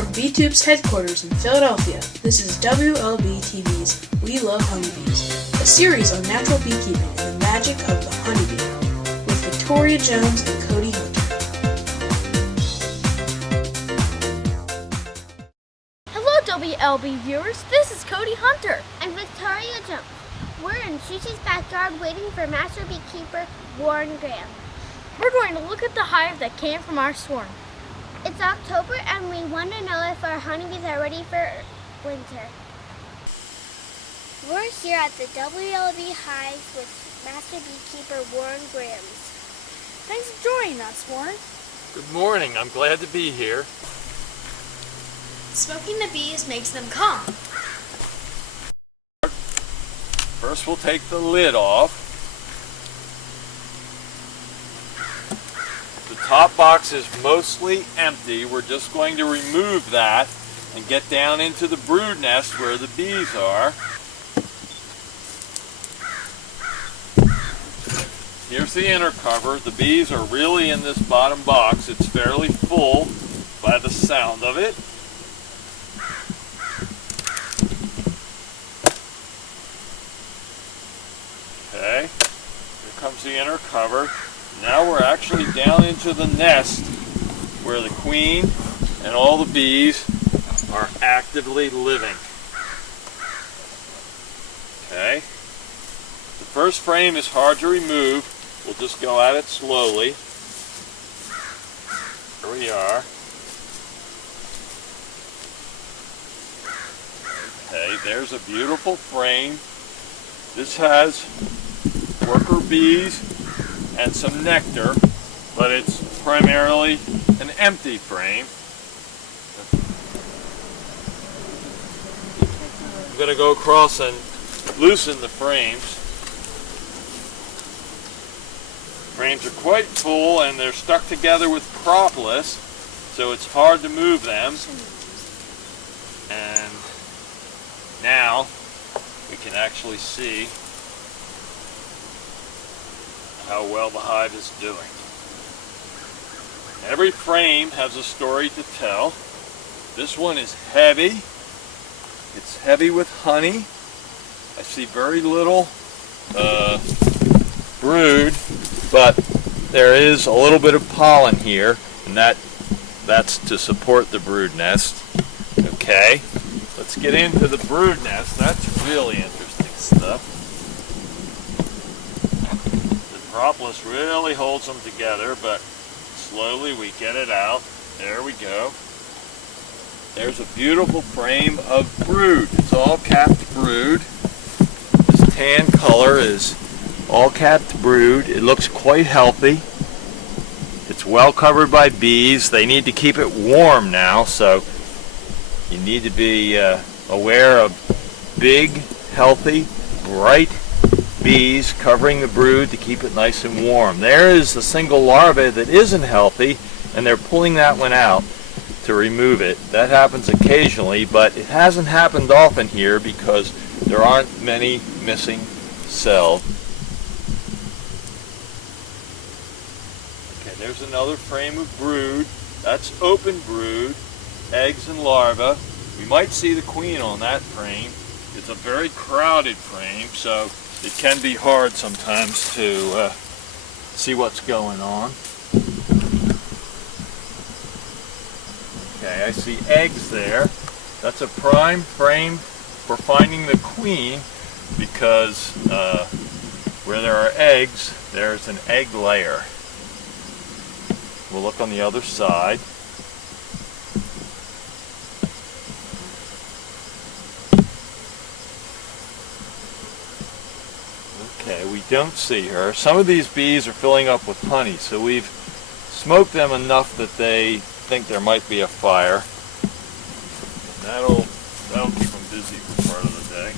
From BTube's headquarters in Philadelphia, this is WLBTV's We Love Honeybees, a series on natural beekeeping and the magic of the honeybee, with Victoria Jones and Cody Hunter. Hello WLB viewers, this is Cody Hunter. And Victoria Jones. We're in Susie's backyard waiting for Master Beekeeper Warren Graham. We're going to look at the hive that came from our swarm. It's October and we want to know if our honeybees are ready for winter. We're here at the WLB Hive with Master Beekeeper Warren Graham. Thanks for joining us, Warren. Good morning, I'm glad to be here. Smoking the bees makes them calm. First we'll take the lid off. The top box is mostly empty. We're just going to remove that and get down into the brood nest where the bees are. Here's the inner cover. The bees are really in this bottom box. It's fairly full by the sound of it. Okay, here comes the inner cover. Now we're actually down into the nest where the queen and all the bees are actively living. Okay, the first frame is hard to remove. We'll just go at it slowly. Here we are. Okay, there's a beautiful frame. This has worker bees and some nectar, but it's primarily an empty frame. I'm going to go across and loosen the frames. Frames are quite full and they're stuck together with propolis, so it's hard to move them. And now we can actually see how well the hive is doing. Every frame has a story to tell. This one is heavy. It's heavy with honey. I see very little brood, but there is a little bit of pollen here, and that's to support the brood nest. Okay, let's get into the brood nest. That's really interesting stuff. Propolis really holds them together, but slowly we get it out. There we go. There's a beautiful frame of brood. It's all capped brood. This tan color is all capped brood. It looks quite healthy. It's well covered by bees. They need to keep it warm now, so you need to be aware of big, healthy, bright bees covering the brood to keep it nice and warm. There is a single larva that isn't healthy, and they're pulling that one out to remove it. That happens occasionally, but it hasn't happened often here because there aren't many missing cells. Okay, there's another frame of brood. That's open brood, eggs and larvae. We might see the queen on that frame. It's a very crowded frame, so it can be hard sometimes to see what's going on. Okay, I see eggs there. That's a prime frame for finding the queen because where there are eggs, there's an egg layer. We'll look on the other side. Okay, we don't see her. Some of these bees are filling up with honey, so we've smoked them enough that they think there might be a fire. That'll keep them busy for part of the day.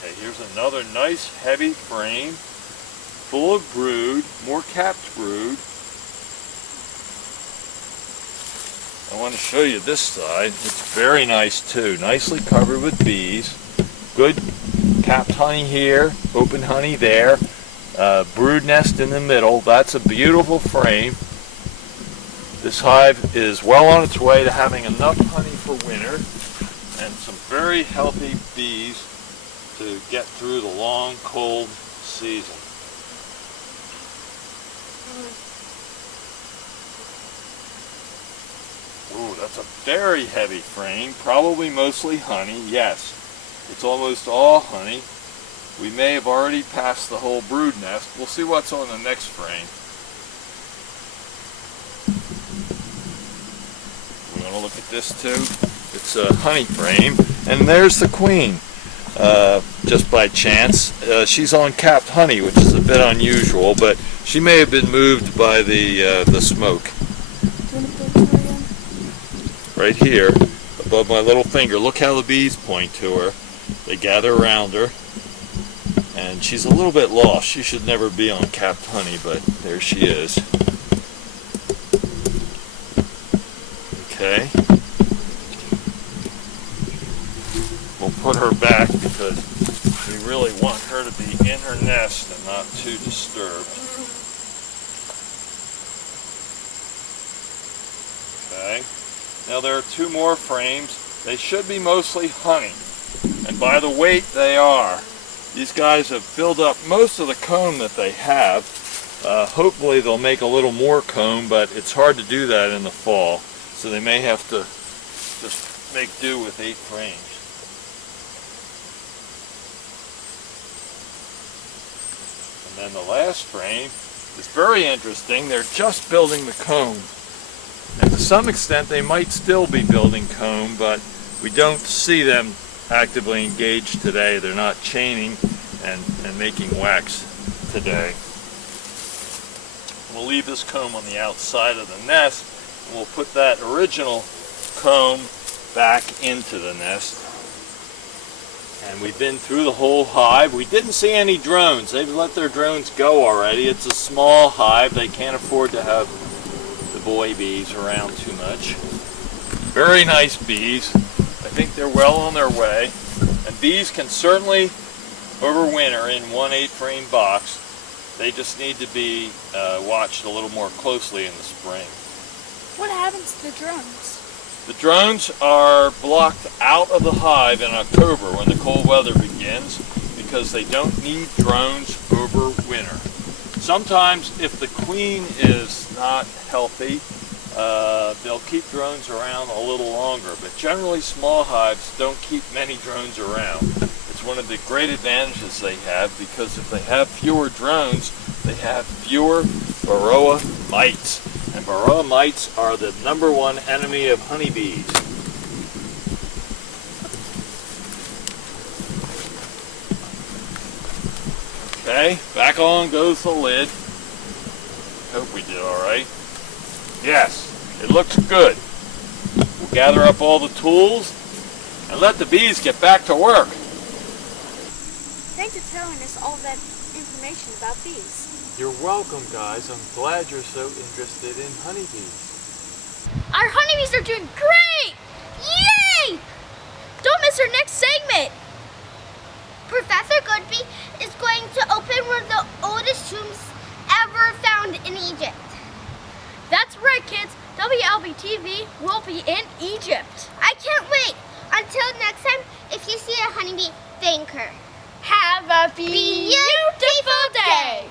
Okay, here's another nice heavy frame, full of brood, more capped brood. I want to show you this side. It's very nice too. Nicely covered with bees. Good capped honey here, open honey there, brood nest in the middle. That's a beautiful frame. This hive is well on its way to having enough honey for winter and some very healthy bees to get through the long, cold season. Ooh, that's a very heavy frame, probably mostly honey. Yes, it's almost all honey. We may have already passed the whole brood nest. We'll see what's on the next frame. We're going to look at this too. It's a honey frame, and there's the queen. Just by chance. She's on capped honey, which is a bit unusual, but she may have been moved by the smoke. Right here, above my little finger. Look how the bees point to her. They gather around her, and she's a little bit lost. She should never be on capped honey, but there she is. Okay. We'll put her back because we really want her to be in her nest and not too disturbed. Okay. Now there are two more frames. They should be mostly honey. And by the weight they are. These guys have filled up most of the comb that they have. Hopefully they'll make a little more comb, but it's hard to do that in the fall. So they may have to just make do with 8 frames. And then the last frame is very interesting. They're just building the comb. And to some extent they might still be building comb, but we don't see them actively engaged today. They're not chaining and making wax today. We'll leave this comb on the outside of the nest, and we'll put that original comb back into the nest. And we've been through the whole hive. We didn't see any drones. They've let their drones go already. It's a small hive. They can't afford to have the boy bees around too much. Very nice bees. I think they're well on their way. And bees can certainly overwinter in one 8-frame box. They just need to be watched a little more closely in the spring. What happens to the drones? The drones are blocked out of the hive in October when the cold weather begins because they don't need drones over winter. Sometimes if the queen is not healthy, they'll keep drones around a little longer, but generally small hives don't keep many drones around. It's one of the great advantages they have because if they have fewer drones, they have fewer varroa mites. And varroa mites are the #1 enemy of honeybees. Okay, back on goes the lid. Hope we did all right. Yes, it looks good. We'll gather up all the tools and let the bees get back to work. Thanks for telling us all that information about bees. You're welcome, guys. I'm glad you're so interested in honeybees. Our honeybees are doing great! Yay! Don't miss our next segment. Professor Goodby is going to open one of the oldest tombs ever found in Egypt. That's right, kids. WLBTV will be in Egypt. I can't wait. Until next time, if you see a honeybee, thank her. Have a beautiful day.